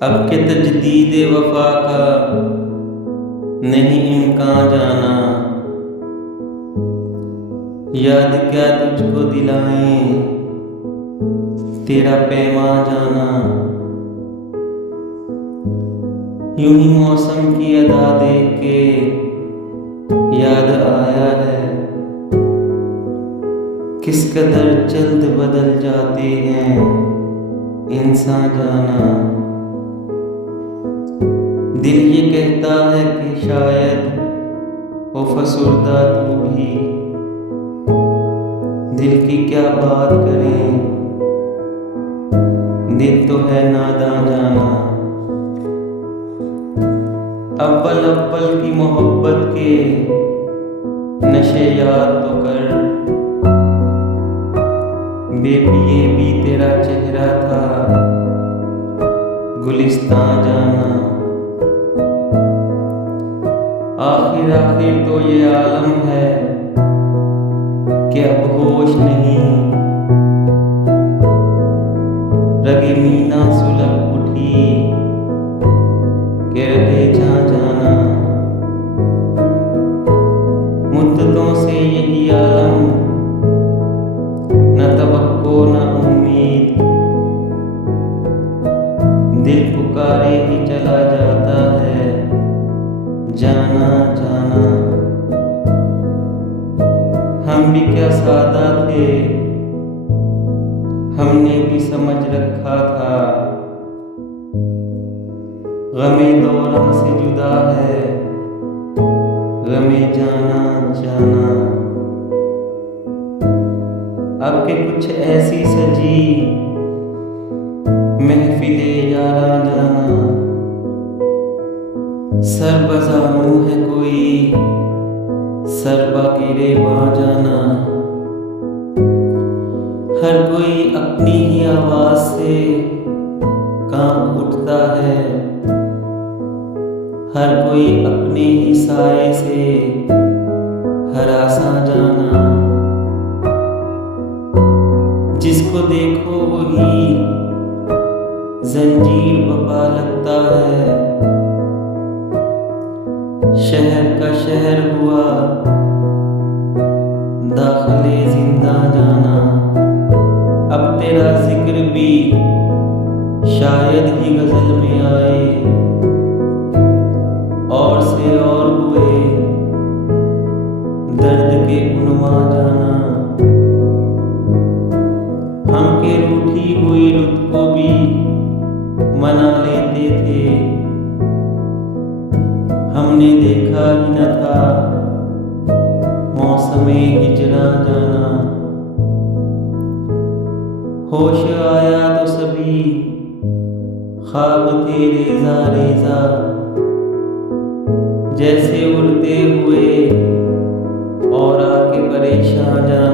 अब के तजदीद वफा का नहीं इम्कान जाना। याद क्या तुझको दिलाएं तेरा पैमां जाना। यूं ही मौसम की अदा देख के याद आया है किस कदर जल्द बदल जाते हैं इंसान जाना। दिल ये कहता है कि शायद हो फसुर्दा तू भी, दिल की क्या बात करें दिल तो है नादां जाना। अव्वल अव्वल की मोहब्बत के नशे याद तो कर, बेपिए भी तेरा चेहरा था गुलिस्तान जाना। आखिर आखिर तो ये आलम है कि अब होश नहीं, रगे मीना सुलग उठी के रगे जहाँ जाना। मुद्दतों से यही आलम, न तवक्को न उम्मीद, दिल पुकारे ही चला जाता है जाना जाना। हम भी क्या सादा थे, हमने भी समझ रखा था गमे दौरां से जुदा है गमे जाना जाना। अब के कुछ ऐसी सजी महफिले यारा जाना। सर बज़ानू है कोई सरबा गिरे वहाँ जाना। हर कोई अपनी ही आवाज से कांप उठता है, हर कोई अपने ही साए से हरासा जाना। जिसको देखो वही जंजीर वफा लगता है। शहर का शहर हुआ दाखिले जिंदा जाना। अब तेरा जिक्र भी शायद ही गजल में आए, और से और हुए दर्द के उन्वां जाना। हम के रूठी हुई रुत को भी मना लेते थे, हमने देखा ही न था मौसमे हिजरा जाना। होश आया तो सभी ख्वाब थे रेजा रेजा, जैसे उड़ते हुए और आके परेशान जाना।